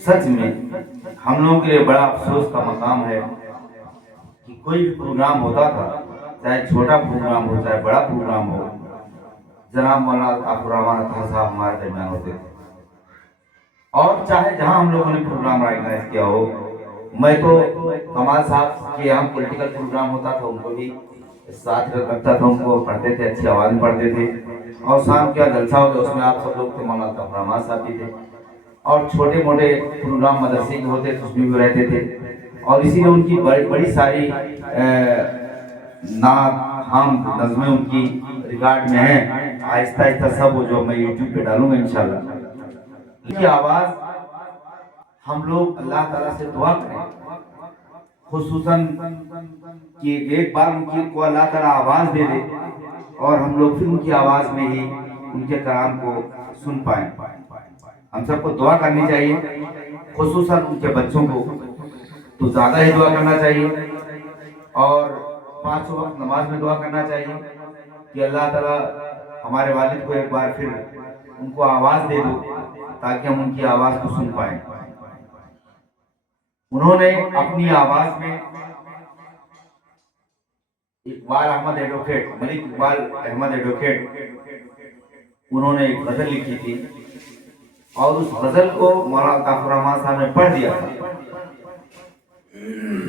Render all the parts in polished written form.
सच में हम लोगों के लिए बड़ा अफसोस का मकाम है कि कोई भी प्रोग्राम होता था, चाहे छोटा प्रोग्राम हो चाहे बड़ा प्रोग्राम हो, जनाब मौलाना अब्दुल रहमान खान साहब हमारे दरमियान होते थे। और चाहे जहां हम लोगों ने प्रोग्राम ऑर्गेनाइज किया हो, मैं तो कमाल साहब के यहाँ पॉलिटिकल प्रोग्राम होता था उनको भी साथ रखता था, उनको पढ़ते थे, अच्छी आवाज में पढ़ते थे। और शाम क्या जलसा हो गया उसमें आप सब लोग थे, मौलाना अब्दुल रहमान साहब भी थे। और छोटे मोटे प्रोग्राम मदरसे के होते थे उसमें भी रहते थे। और इसीलिए उनकी बड़ी सारी नात हम नज़में उनकी रिकॉर्ड में है। आहिस्ता आहिस्ता सब वो जो मैं यूट्यूब पे डालूंगा इंशाल्लाह। उनकी आवाज हम लोग अल्लाह ताला से दुआ करें खुसूसन कि एक बार उनकी को अल्लाह ताला आवाज दे दे और हम लोग फिर उनकी आवाज में ही उनके कलाम को सुन पाए। हम सबको दुआ करनी चाहिए, खुसूसन उनके बच्चों को तो ज्यादा ही दुआ करना चाहिए। और 5 वक्त नमाज में दुआ करना चाहिए कि अल्लाह ताला हमारे वालिद को एक बार फिर उनको आवाज दे दो ताकि हम उनकी आवाज को सुन पाए। उन्होंने अपनी आवाज में इकबाल अहमद एडवोकेट, मलिक इकबाल अहमद एडवोकेट, उन्होंने एक गजल लिखी थी और उस गजल को मौलाना अब्दुल रहमान साहब ने पढ़ दिया था।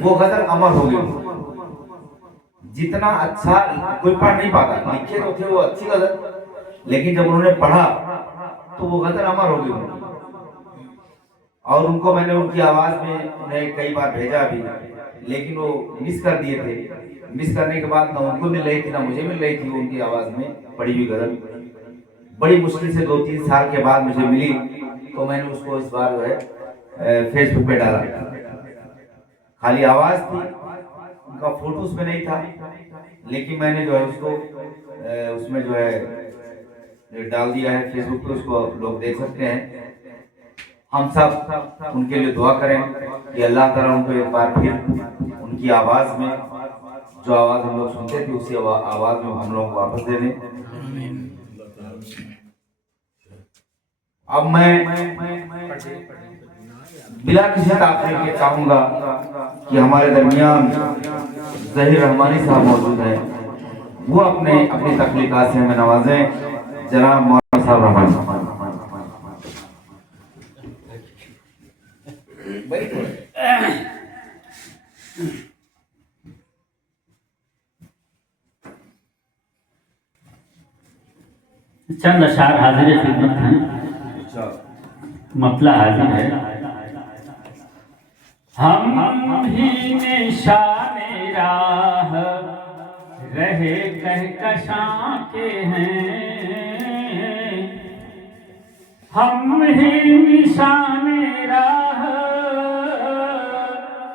वो गजल अमर हो गई। जितना अच्छा कोई पढ़ नहीं पाता, लिखे तो थे वो अच्छी गजल, लेकिन जब उन्होंने पढ़ा तो वो गजल अमर हो गई। और उनको मैंने उनकी आवाज में उन्हें कई बार भेजा भी, लेकिन वो मिस कर दिए थे। मिस करने के बाद ना उनको मिल रही थी ना मुझे मिल रही थी उनकी आवाज में पड़ी हुई गजल। बड़ी मुश्किल से 2-3 साल के बाद मुझे मिली, तो मैंने उसको इस बार जो है फेसबुक पे डाला। खाली आवाज थी, उनका फोटो उसमें नहीं था, लेकिन मैंने जो है उसको उसमें जो है डाल दिया है फेसबुक पे, उसको लोग देख सकते हैं। हम सब उनके लिए दुआ करें कि अल्लाह ताला उनको एक बार फिर उनकी आवाज में जो आवाज हम लोग सुनते थे उसी आवाज में हम लोग वापस दे दें। अब मैं बिला किसी ताक़ीद के चाहूंगा कि हमारे दरमियान ज़हीर रहमानी साहब मौजूद हैं, वो अपनी तख्लीक़ात से हमें नवाजें। जनाब मौलाना साहब रहमान। चंद अशार हाजिर खिदमत हैं, मतला हाजिर है। हम ही निशाने राह रहे कहकशां के हैं, हम ही निशाने राह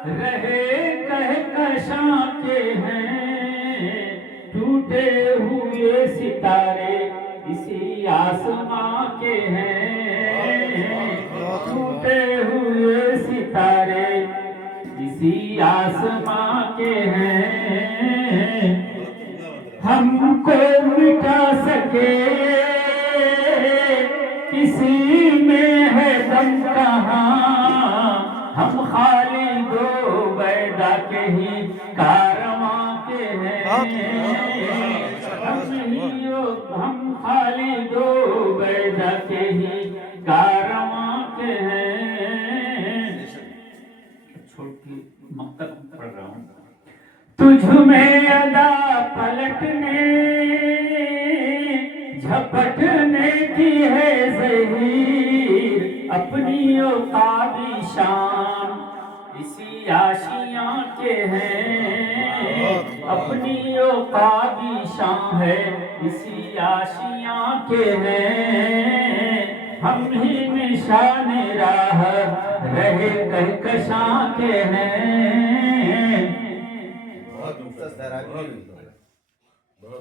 रहे कहकशां के हैं। टूटे हुए सितारे इसी आसमां के हैं, टूटे हुए सितारे इसी आसमां के हैं। हमको मिटा सके किसी में है दम कहाँ, हम खाली दो बैदा के ही कारवां के हैं। हम खाली दो बैदा के ही कारवां के हैं। छोटी मक्तब पढ़ रहा हूँ। तुझ में अदा पलटने झपटने की है ज़हीर, अपनी औकादी शान इसी आशियां के हैं। अपनी औकादी शान है इसी आशियां के हैं। हम ही निशान राह रहे कहकशां के हैं। बहुत